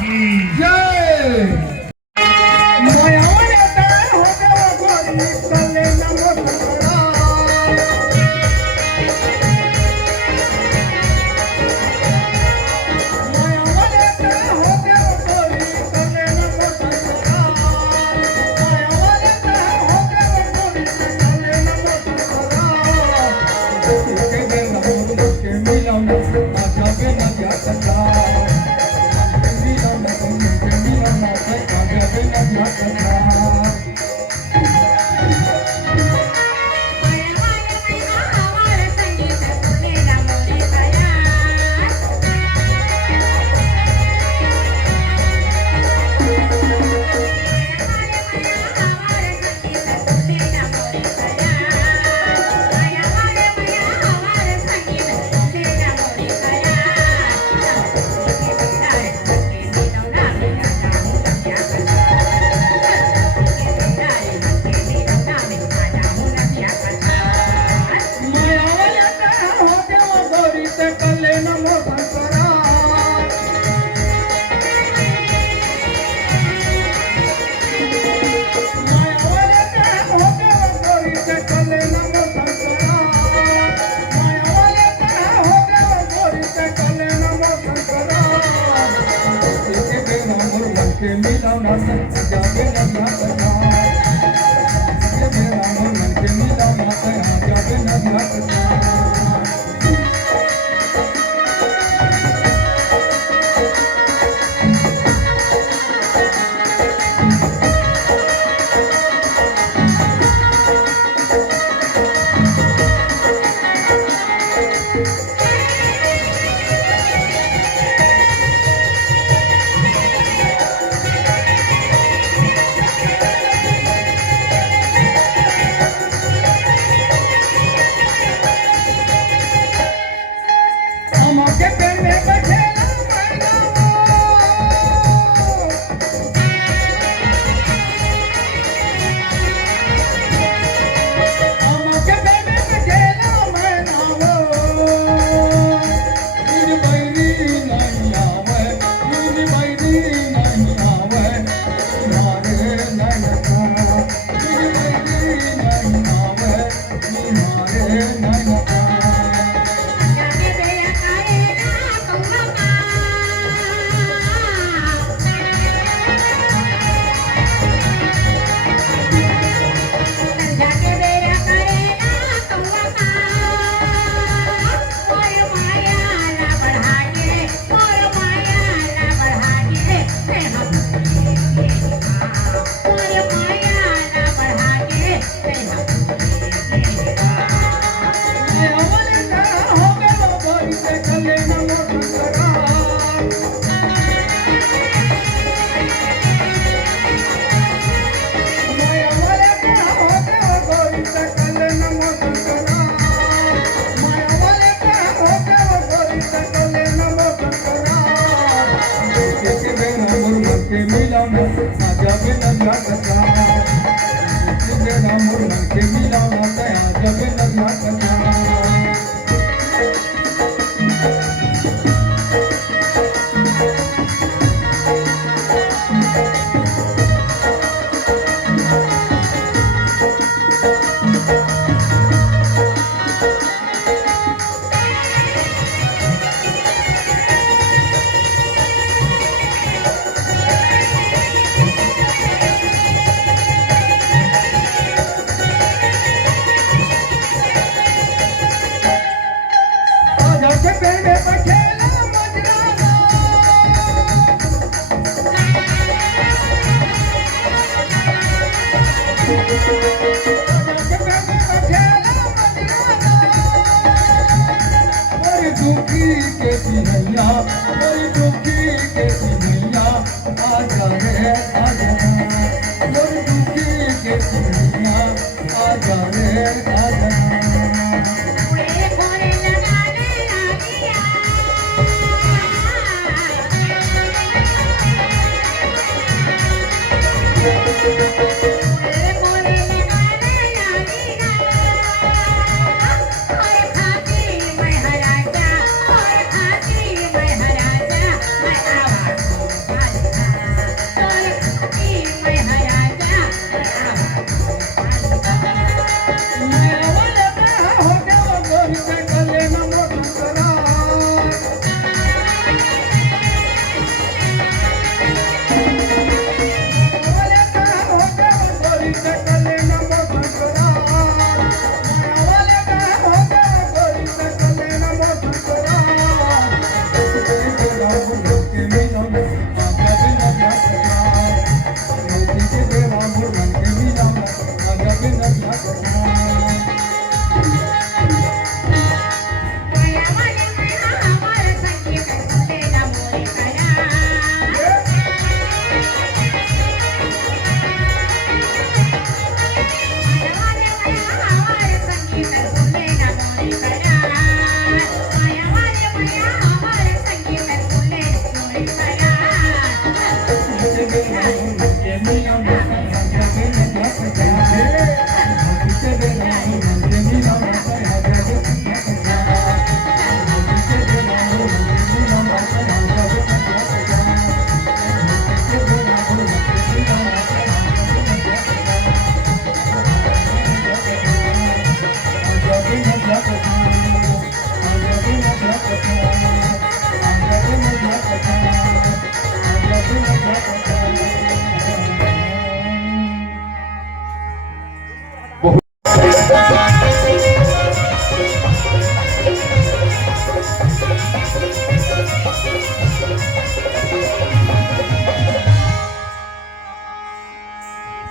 जय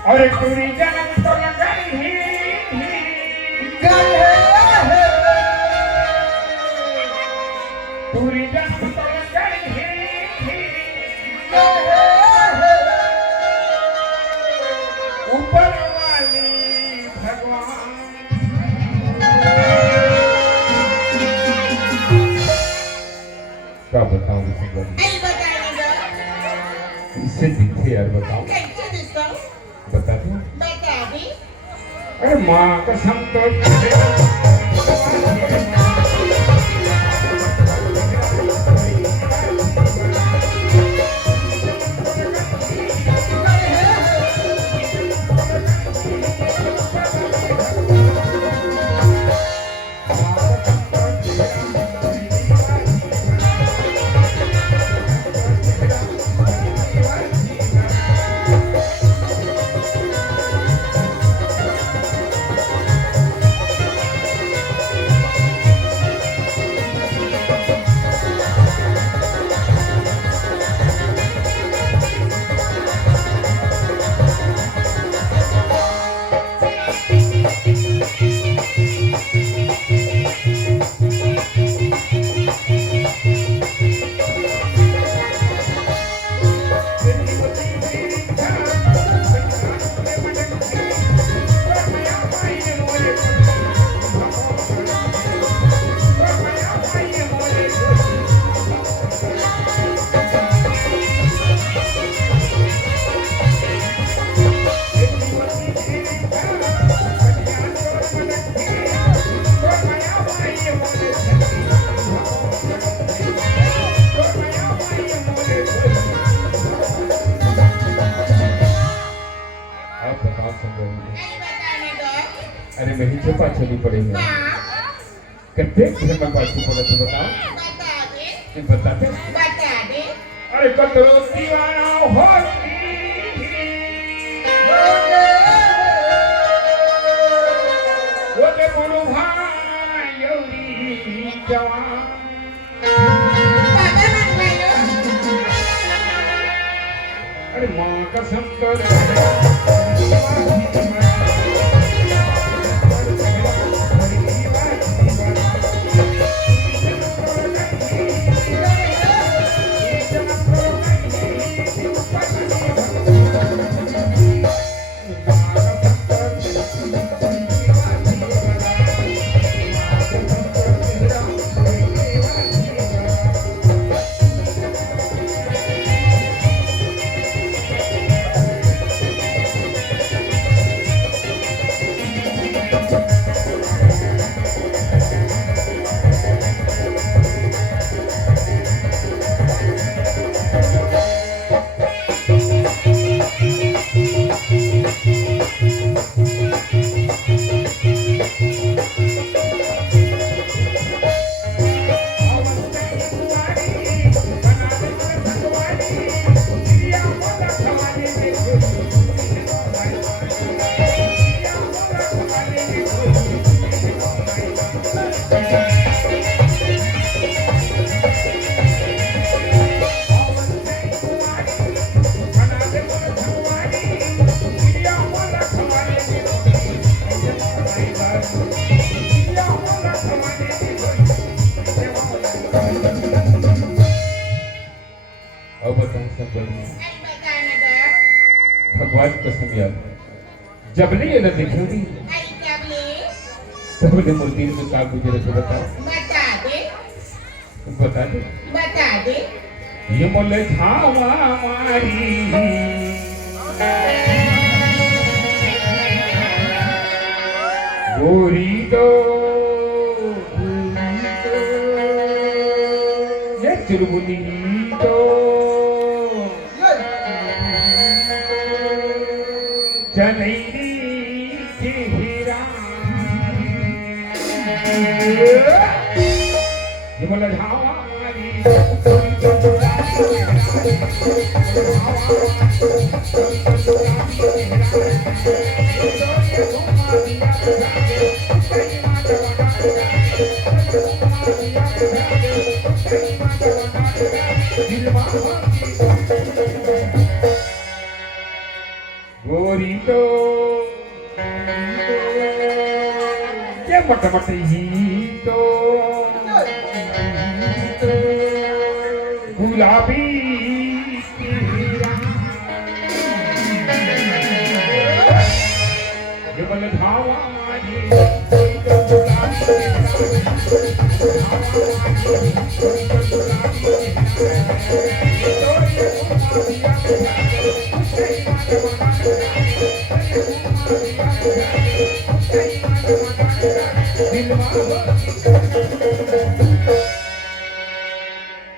और टूरी जन्म तो लगाई टूरी जन्म तो लगाई ऊपर वाली भगवान क्या बताऊं इससे दिखे यार बताओ बता दो अरे माँ कसम तो अरे मेरी चपा चली पड़ी है कितने दिन में पाछी पड़ा तो बताओ बता दे अरे कतरो दीवाना होती वो ते गुरु भाई योरी जवान अरे माँ कसम तो भगवान कसम याद जबले ये न देखी सबने मूर्ति में का गुजरे तो बता दे ये बोले था हमारी गोरी दो ये चुलबुली दो चलेरी के हीरा ये बोला हमारी गोरी तो ये मट ही तो गुलाबी ये बल धावा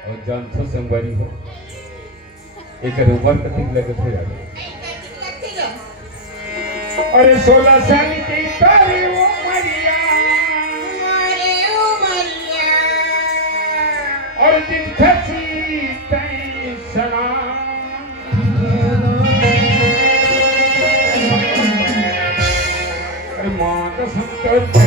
और जान तो संगवारी हो एक उम्र कति लगत हो जाए अरे 16 साल की तारी वो मरिया और दिन खसी तई सना अरे मां का संकट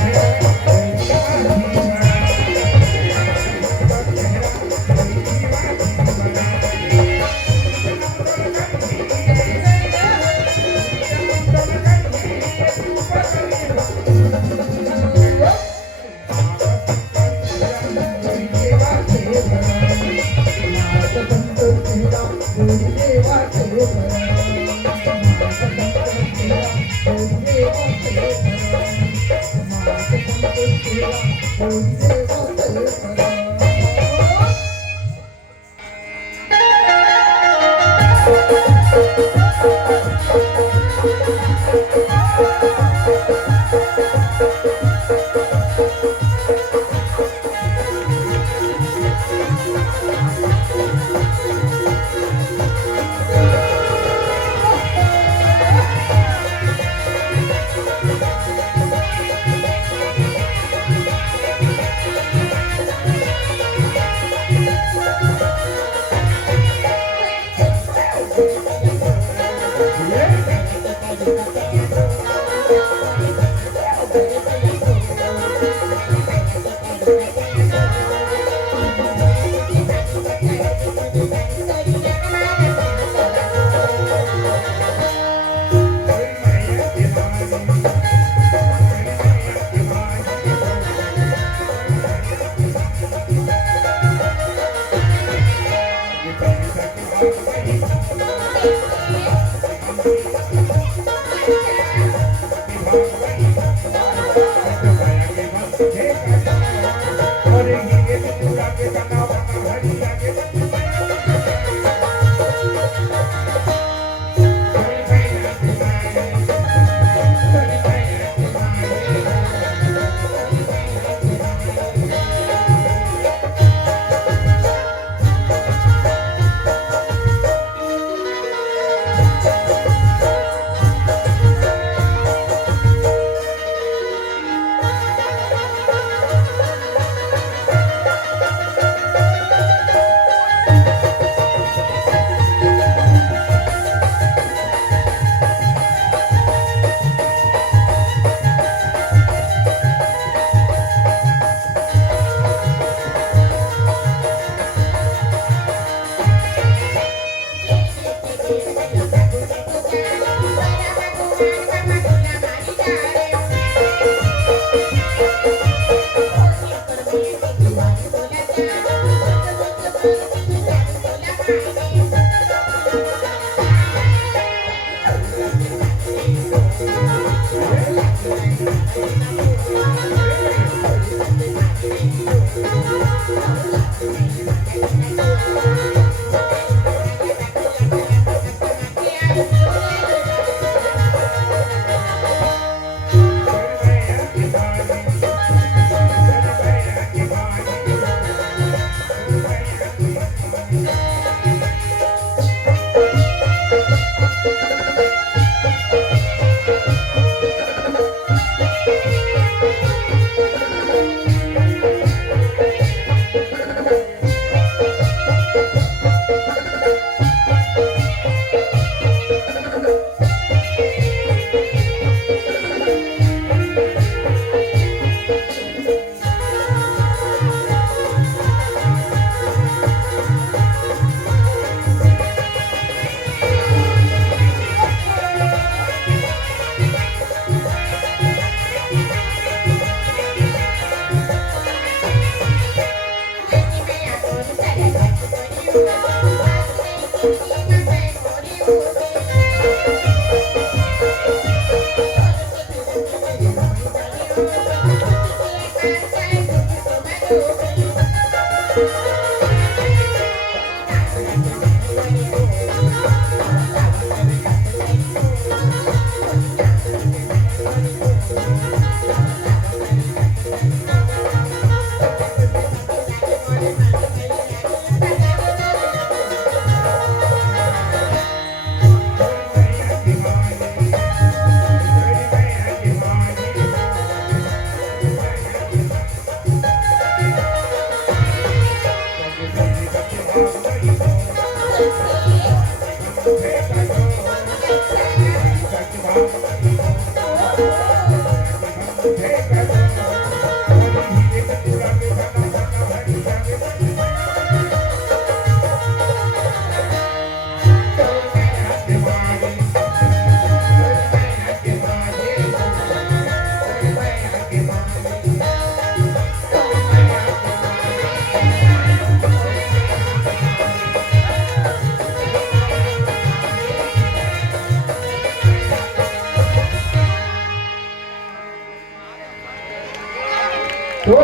तो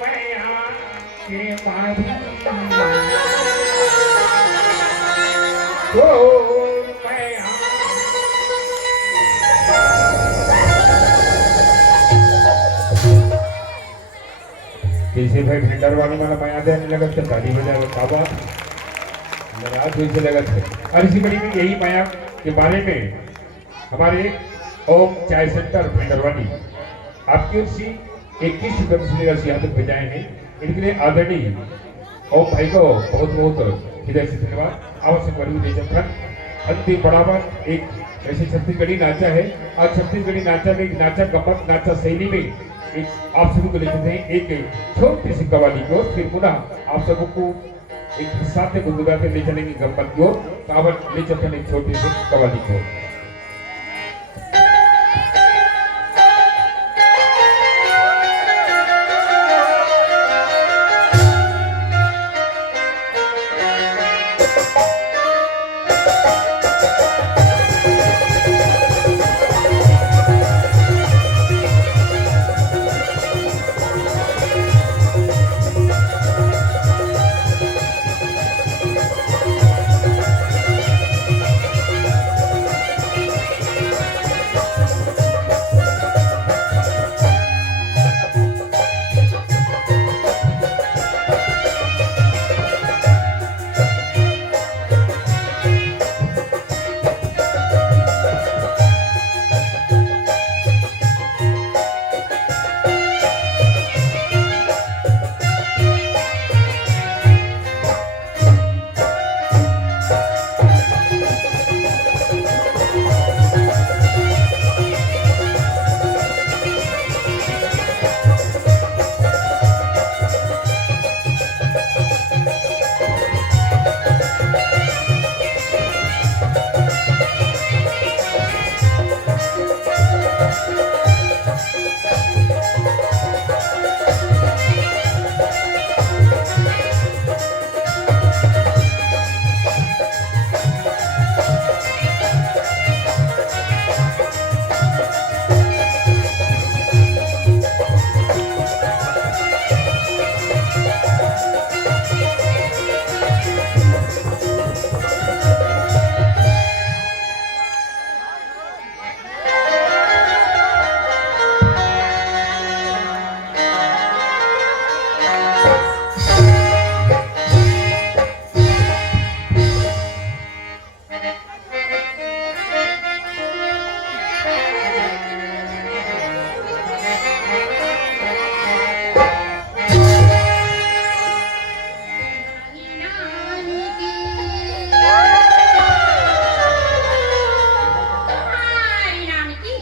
मैया के मारी तो मैया कैसे भाई भेंडर वाली मला माया देने लगा तो ताली बजा बाबा नाराज हुई से लगा थे। और इसी कड़ी में यही माया के बारे में हमारे ओम चाय सेंटर भेंडरवानी आपकी ओर से 21 सितंबर से लेकर यहाँ तक भेजाए हैं। इनके लिए आदरणीय ओम भाई को बहुत बहुत हृदय से धन्यवाद। आवश्यक वरीय देशभक्त अंतिम बराबर एक ऐसे छत्तीसगढ़ी नाचा है। आज छत्तीसगढ़ी नाचा में नाचा गपत नाचा शैली में एक आप सभी को ले चलते हैं एक छोटी सी कवाली को। फिर पुनः आप सबको एक साथ में गुनगुनाते ले चलेंगे गपत की ओर। कावट ले चलते हैं एक छोटी सी कवाली को।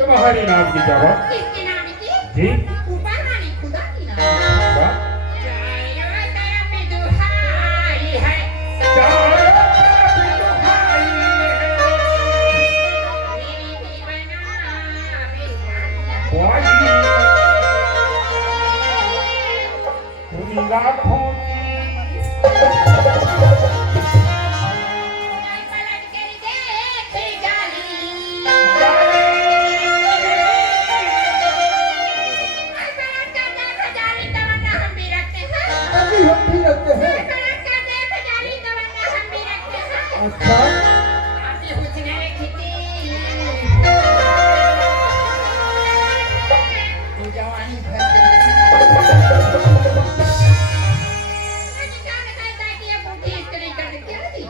तुम्हारी नाम की जवाब किसके नाम की? जी ऊपर वाली खुदा की नाम। वाह। चारों तरफ दुहाई है, चारों तरफ दुहाई है। मेरी भी बना बेगानी। वाही तुम लाखों पलट कर देखे जाली, पलट कर देखे जाली, तमन्ना हम भी रखते हैं। अभी हम भी रखते हैं। पलट कर देखे जाली, तमन्ना हम भी रखते हैं। अच्छा आपने हुस्न रखती, तू जवानी भर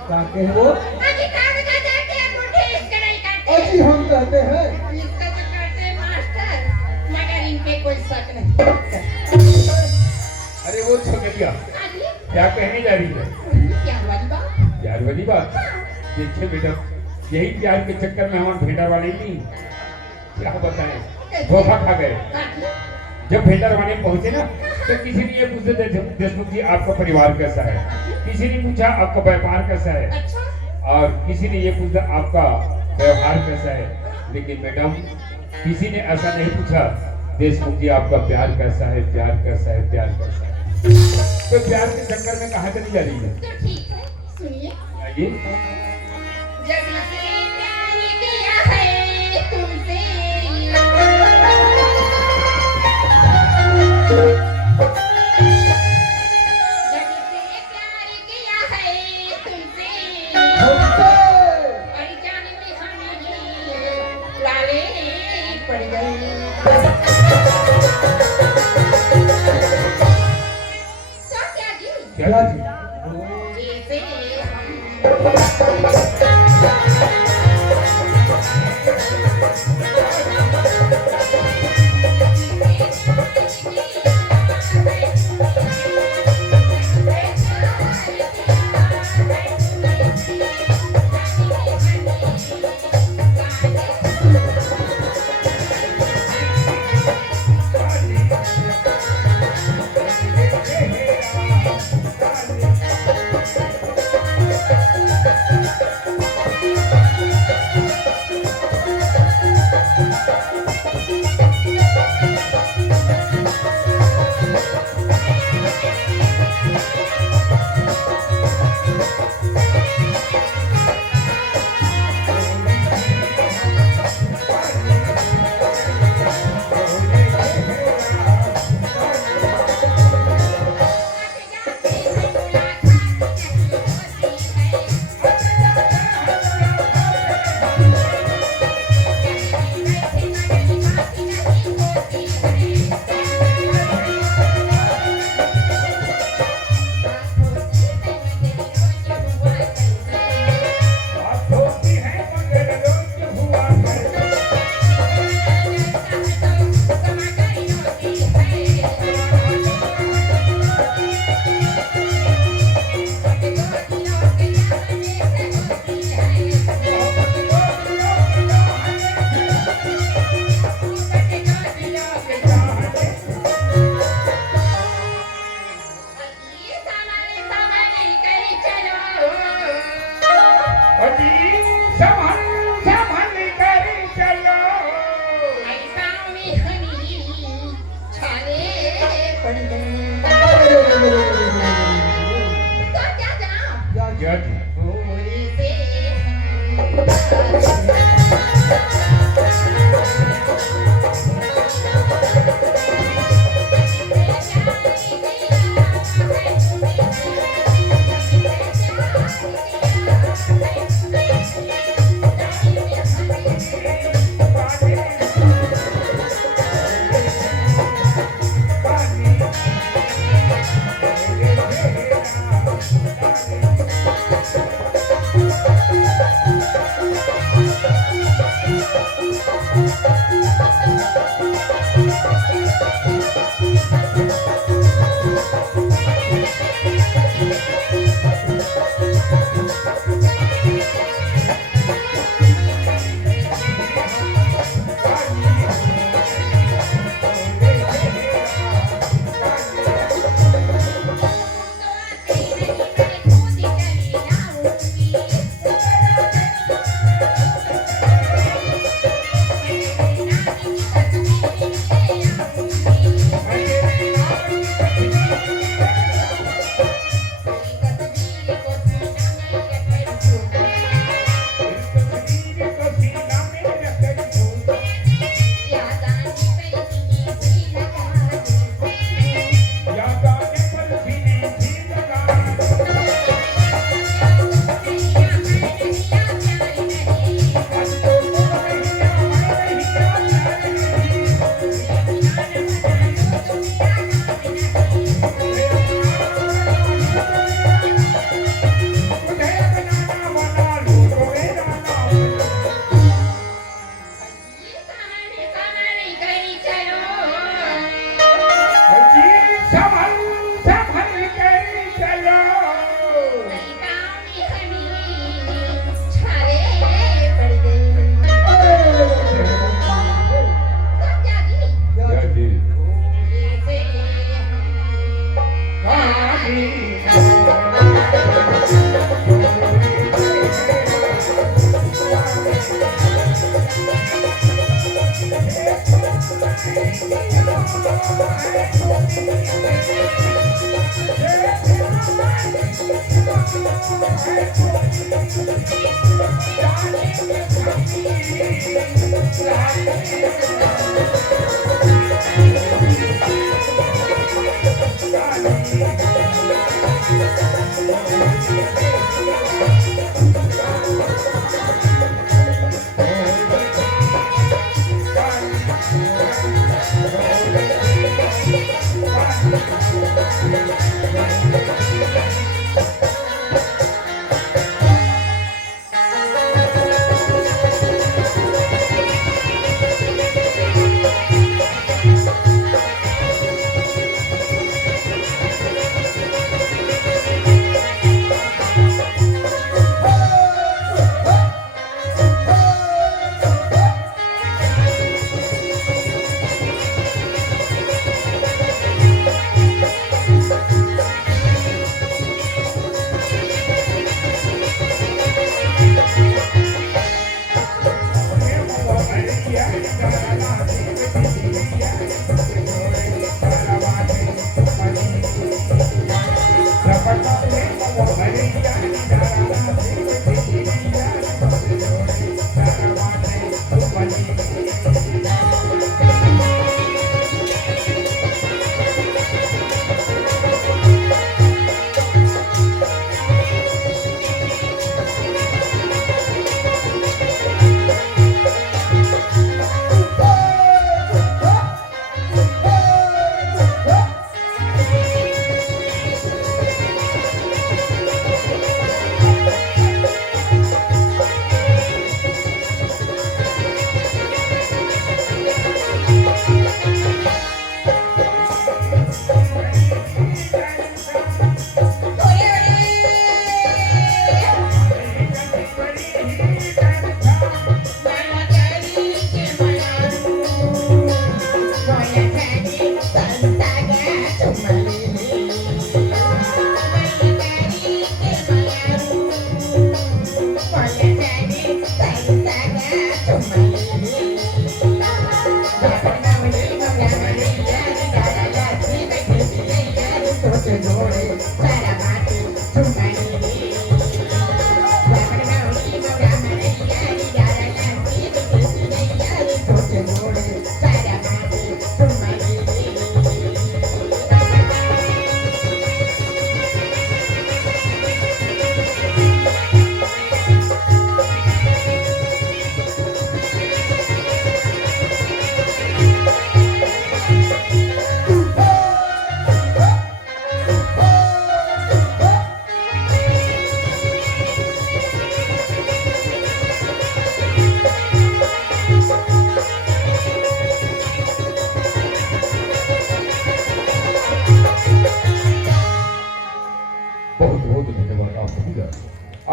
कहते हैं वो अजी हम कहते हैं। अरे वो छोकरिया क्या कहने जा रही है? प्यार वाली बात। देखिए बेटा यही प्यार के चक्कर में हमारे भेंडर वाले नहीं क्या बताएं धोखा खा गए। जब भेंडर वाले पहुंचे ना तो किसी ने ये पूछा देशमुख जी आपका परिवार कैसा है, किसी ने पूछा आपका व्यापार कैसा है, और किसी ने ये पूछा आपका व्यवहार कैसा है। लेकिन मैडम किसी ने ऐसा नहीं पूछा देशमुख जी आपका प्यार कैसा है, प्यार कैसा है, प्यार कैसा है। तो प्यार के चक्कर में कहाँ चली जा रही है? तो ठीक है, सुनिए। आइए। जब से प्यार किया है तुमसे छाले पड़ गए तो क्या जी क्या जी भोरे से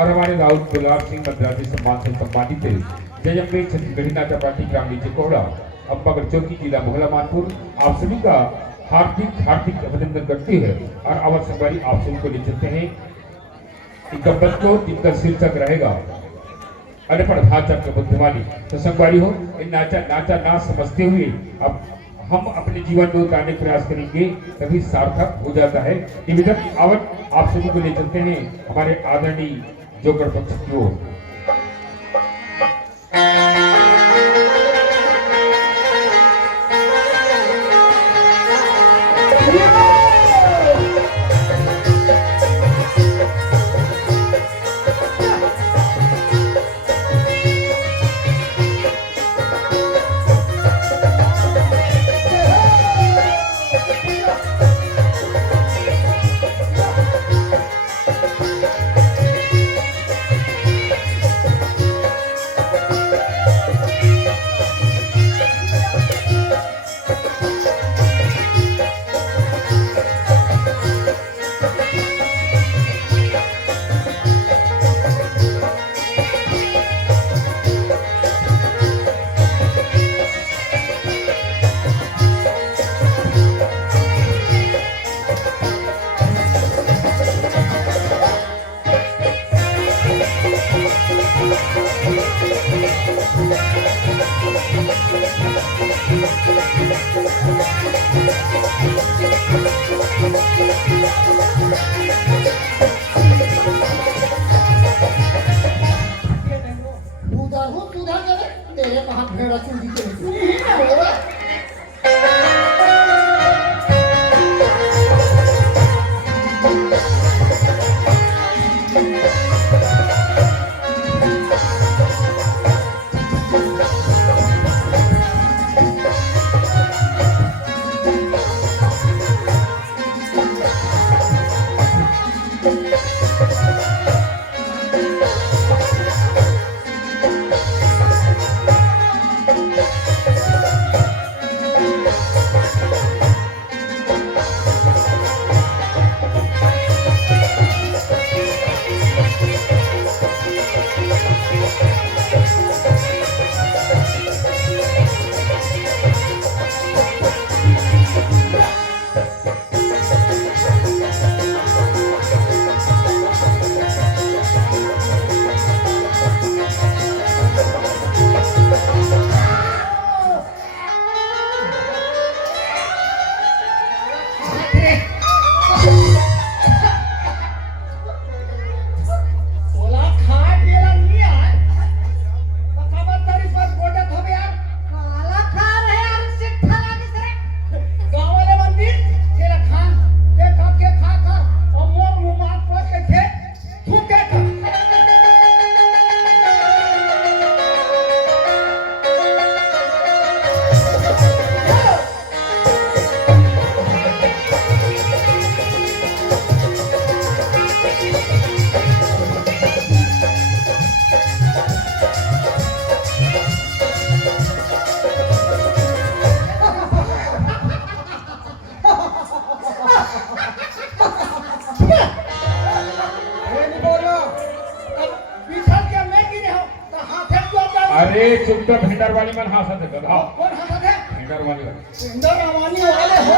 और हमारे राउत दुलार सिंह मद्रासी सम्मान से सम्मानित जयम्बे छत्तीसगढ़ी नाचा पार्टी ग्राम नीचे कोहड़ा अम्बागढ़ चौकी जिला मोहला मानपुर आप सभी का हार्दिक अभिनंदन करती है। और आवाज संगवारी आप सभी को ले चलते हैं गब्बत को जिनका शीर्षक रहेगा अनपढ़ भाषा के बुद्धिमानी। तो संगवारी हो इन नाचा ना समझते हुए अब हम अपने जीवन में उतारने का प्रयास करेंगे तभी सार्थक हो जाता है। निवेदन आवत आप सभी को ले चलते हैं हमारे आदरणीय जोकर पक्ष की ओर। अरे चुपचाप भेंडर वाली मन हंसत है गधा। कौन हंसत है? भेंडर वाली मन। भेंडर वाली वाले हो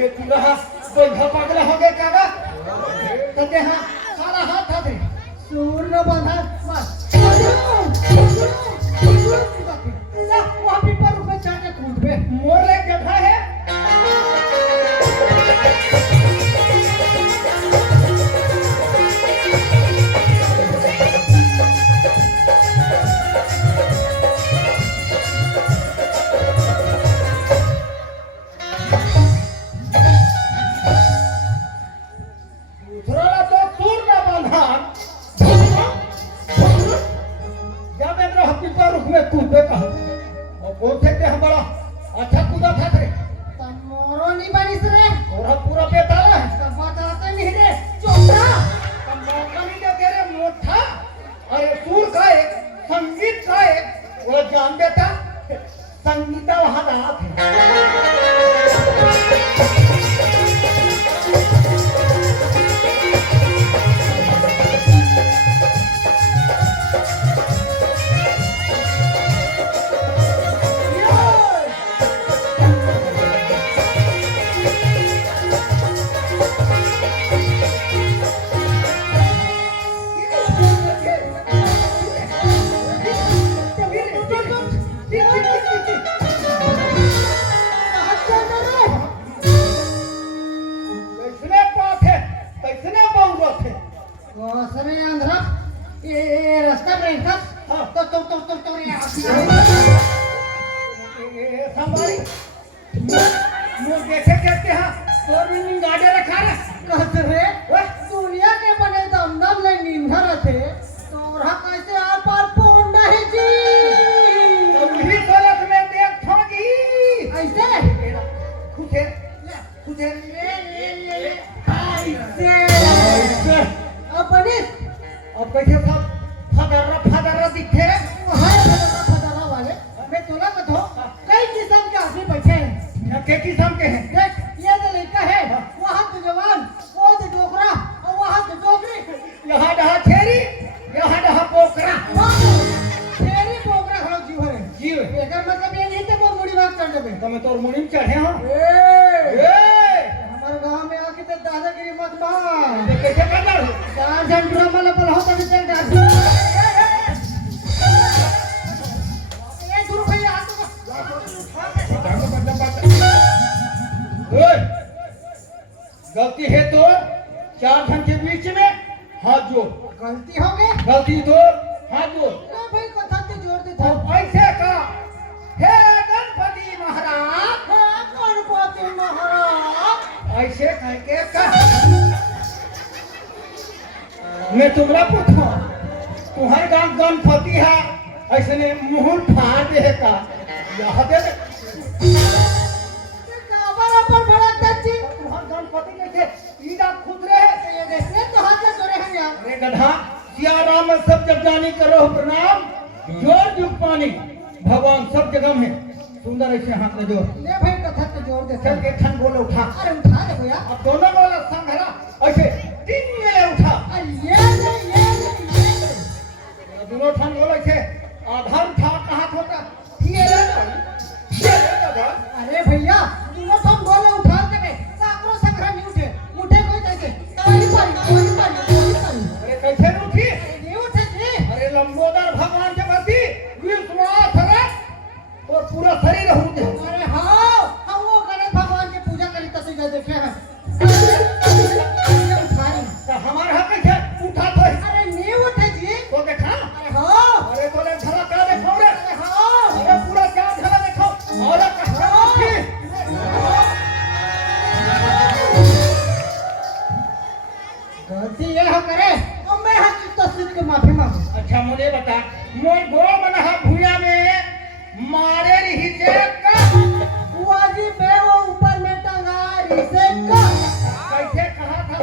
ये पूरा बोझा पागल हो गए कागा तते हां सारा हाथ हाथ सूर न बंधा बस ना वहां पे पर रुपए चाटे कूद पे मोर ले गधा है। संगीता वहां है। सरे आंध्रा ये रास्ता में था तो रे संभाली मुझे देखे कहते हैं और भी गाड़े रखा रे कहते रे दुनिया के बने दमदम ले नींदर थे तो रहा कैसे आप पार पोंडा है जी वही गलत में देख ठगी ऐसे खुदे ऐसे ऐसे अब बने अब कैसे सब फदर दिखे रे फदरा वाले मैं तोला मत हो कई किस्म के आदमी बैठे हैं क्या किस्म के हैं देख ये तो लड़का है वहाँ तो जवान वो तो डोकरा और वहाँ तो डोकरी यहाँ डहा छेरी यहाँ डहा पोकरा तेरी डोकरा खड़ा जीव है जीव एकर मतलब ये नहीं थे वो मुड़ी बात कर देबे तो मैं तोर मुनीम चढ़े हां हमारे गांव में आके तो दादागिरी मत मार ये कैसे कर रहा चार जन ड्रामा लपल हो तभी चल डाल ये दूर भैया हाथ गलती है तो चार धन के बीच में हाथ जोड़ गलती हो गई गलती तो हाथ जोड़ ना भाई कथा तो जोड़ दे था तो ऐसे का हे गणपति महाराज गणपति महाराज ऐसे करके का मैं तुमरा पूछो तुम्हारे गांव गणपति है ऐसे ने मुंह फाड़ दे का यह दे बराबर बड़ा चाची तुम्हारे गणपति कैसे ईदा खुद रहे ये देखने तो हाथ से जोड़े हैं यार अरे गधा सिया राम सब जग जानी करो प्रणाम जोर जुग पानी भगवान सब जगह में सुंदर ऐसे हाथ में जोड़ ले भाई कथा तो जोड़ दे चल के ठन बोले उठा अरे उठा दे भैया अब दोनों बोले संघरा ऐसे तीन मेले उठा अरे ये दोनों ठन बोले थे आधार उठा कहाँ होता ये ले अरे भैया दोनों हम बोले उठा दे साकरो संग्रह नहीं उठे कोई कैसे कोई पारी अरे कैसे नहीं उठी नहीं उठे जी अरे लंबोदर भगवान के प्रति विश्वास है और पूरा शरीर होते अरे हाँ हम वो गणेश भगवान की पूजा करी तस्वीर देखे हैं उठाई तो हमारा हक है उठा तो अरे नहीं उठे जी तो देखा अरे हाँ अरे तो ले झला का देखो रे अरे हाँ अरे पूरा क्या झला देखो और कहां उठी गलती ये हो करे और मैं हक की तस्वीर की माफी मांगू अच्छा मुझे बता मोर गो बना भूया में मारे रही से का बुआजी पे वो ऊपर में टंगा रिसे का कैसे कहा था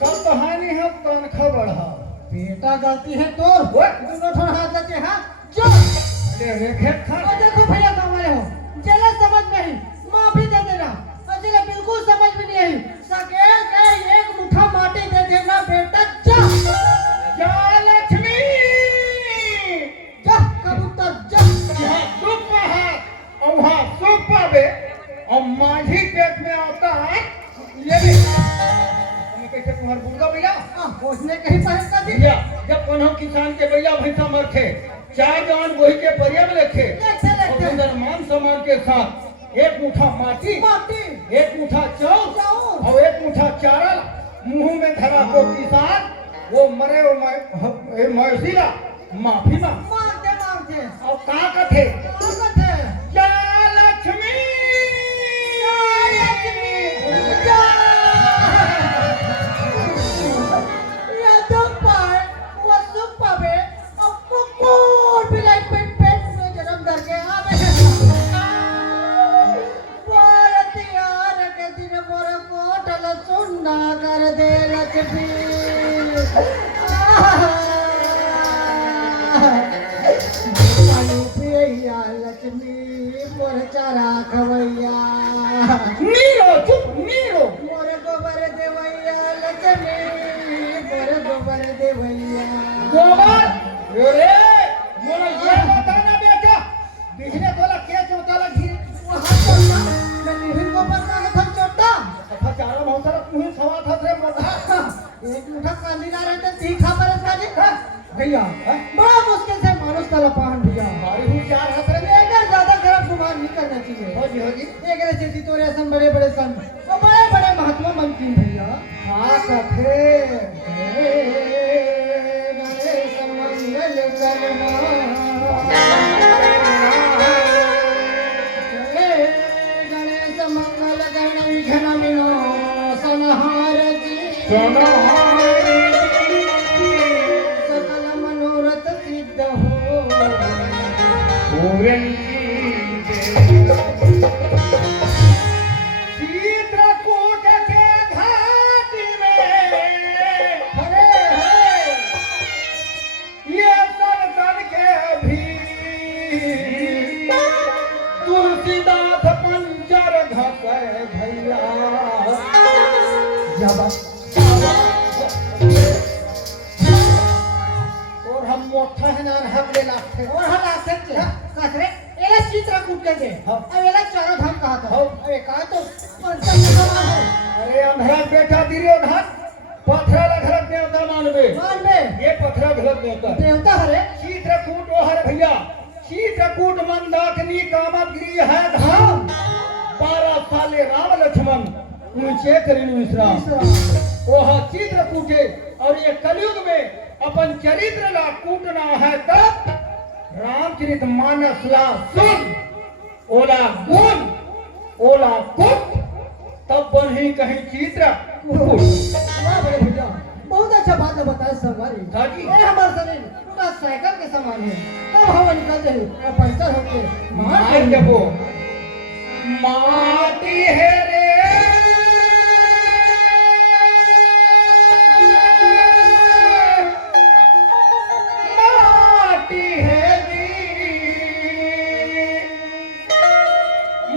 कल तो हानि है तन खबर है बेटा गलती है तो दोनों थोड़ा हाथ देते हैं जो अरे रेखे खा और देखो भैया गाँव वाले हो जरा समझ नहीं माफी दे देना और जरा बिल्कुल समझ में नहीं आई सके के एक मुट्ठा माटी दे देना बेटा जा जा लक्ष्मी जा कबूतर जा यहाँ सुप है और वहाँ सुप बे और माझी पेट में आता है ये भी कैसे तुम्हारे बुढ़ा भैया उसने कहीं पहन कर दी भैया जब कोनो किसान के भैया भैंसा मरखे चार जवान गोही के परिया में रखे और सुंदर मान सम्मान के साथ एक मुठ्ठा माटी एक मुठ्ठा चावल और एक मुठ्ठा चारा मुंह में धरा को किसान वो मरे वो मौसीला माफी मांगते और का कथे थे या लक्ष्मी कर दे लक्ष्मी लक्ष्मी मोर चारा खवैया नीरो चुप नीरो मोर गोबर देवैया लक्ष्मी मोर गोबर देवैया गोबर रे मोला ये बता ना बेटा दिखने वाला क्या चोटा लगी वहां चोटा मैं निहिल गोबर का था चोटा अच्छा चारा बहुत सारा तुम्हें सवा था रे मोटा एक मुठा कांदी ना रहते तीखा परस का जी भैया बड़ा मुश्किल से मानुष तला पान भैया हमारी हूँ चार हाथ रे अगर ज्यादा खराब गुमान नहीं करना चाहिए होगी एक ऐसे जी तोरे सन बड़े बड़े सन और बड़े बड़े महात्मा बनती भैया हाँ सखे गणेश मंगल करना जय गणेश मंगल गण विघ्न विनाशनहार जी सकल मनोरथ सिद्ध हो चित्रकूट के घाट में हरे हरे ये दर्शन के भी तुलसीदास पंचर घसे भैया जब और हम मोठा है ना हक ले लाते और हल आसक के कसरे एला चित्रकूट के हाँ। अब एला चारों धाम कहा था हाँ। अरे कहा तो पंचम भगवान है अरे अंधरा बेटा दुर्योधन पथरा लघरक देवता मानवे मान में ये पथरा घरक देवता देवता हरे चित्रकूट ओ हर भैया चित्रकूट मंदाकिनी कामगिरी है धाम 12 साले राम लक्ष्मण ऊंचे करीन विश्राम वह चित्रकूटे और ये कलयुग में अपन चरित्र ला कूटना है तब रामचरित मानस ला सुन ओला गुण ओला कुट तब बनी कहीं चित्र वाह बड़े भैया बहुत अच्छा बात है बताया सवारी हाँ जी। ये हमारा शरीर पूरा साइकिल के समान है कब हवा निकलते हैं और पंचर होते मार देबो माटी है रे माटी है री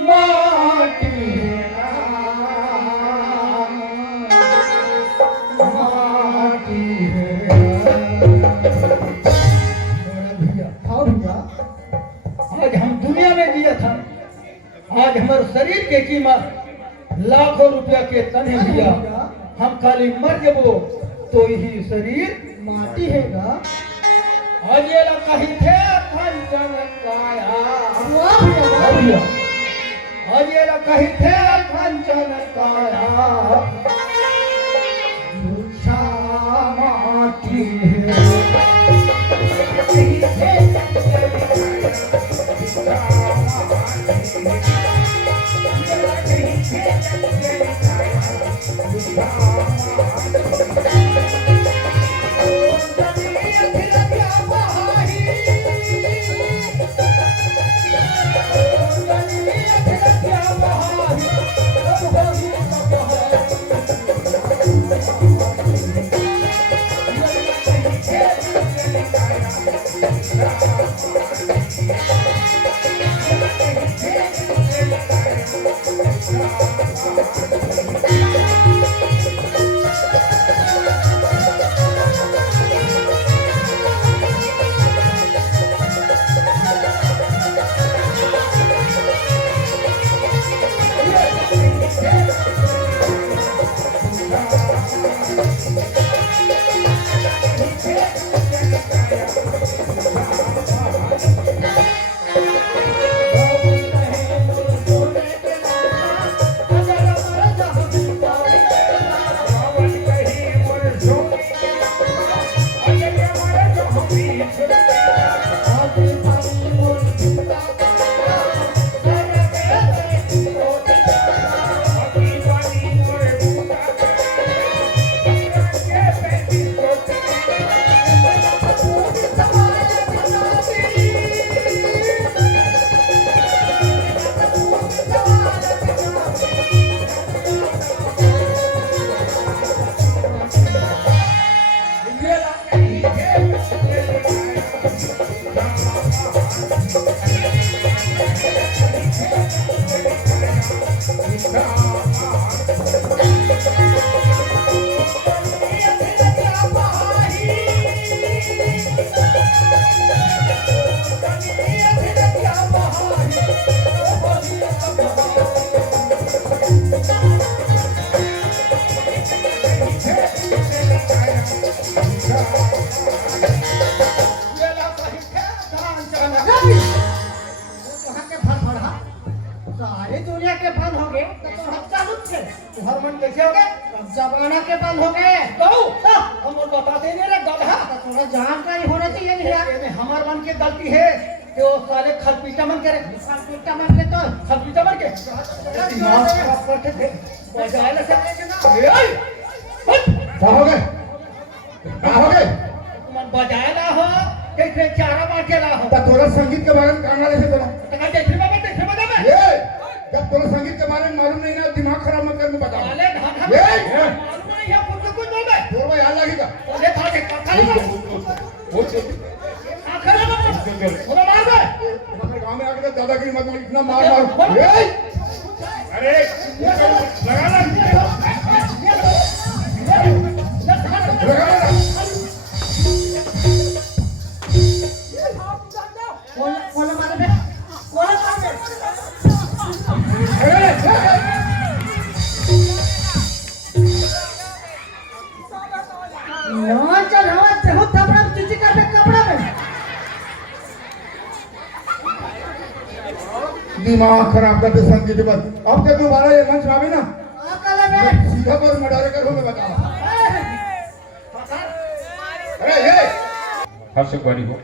माटी है माटी है भैया हाँ भैया आज हम दुनिया में जिया था आज हमारे शरीर के कीमत लाखों रुपया के तने दिया हम खाली मर जबो तो यही शरीर माटी हैगा आज ये लोग कही थे कंचन काया वाह भैया वाह भैया आज ये लोग कही थे कंचन काया झूठा माटी है कहू हम बताते नहीं रे गधा थोड़ा जानकारी होना चाहिए नहीं यार ये हमार मन की गलती है कि वो साले खलपीटा मन करे खलपीटा मन के तो खलपीटा मन के दिमाग खराब करते थे बजाए ले से क्या हो गए तुम बजाए ना हो कैसे चारा मार के ना हो तो तोरा संगीत के बारे में कहना ले से बोला तो का देखने बाबा में ये जब तोरा संगीत के बारे में मालूम नहीं ना दिमाग खराब मत कर मैं बता साले ढाढा ये मालूम नहीं है कुछ बोल दे तोर भाई हाल लगेगा अरे भागे खाली वो आखिर में बोला मार दे हमारे गांव में आके दादागिरी मत बोल इतना मार ये अरे लगा लगा कौन मारे बे कौन मारे ना चल हवा तेहु थपड़ा चीची कर बे कपड़ा में दिमाग खराब करते संगीत पर अब जब दोबारा ये मंच आवे ना अकल में सीधा पर मर्डर कर मैं बता अरे ये हर्षक वाली हो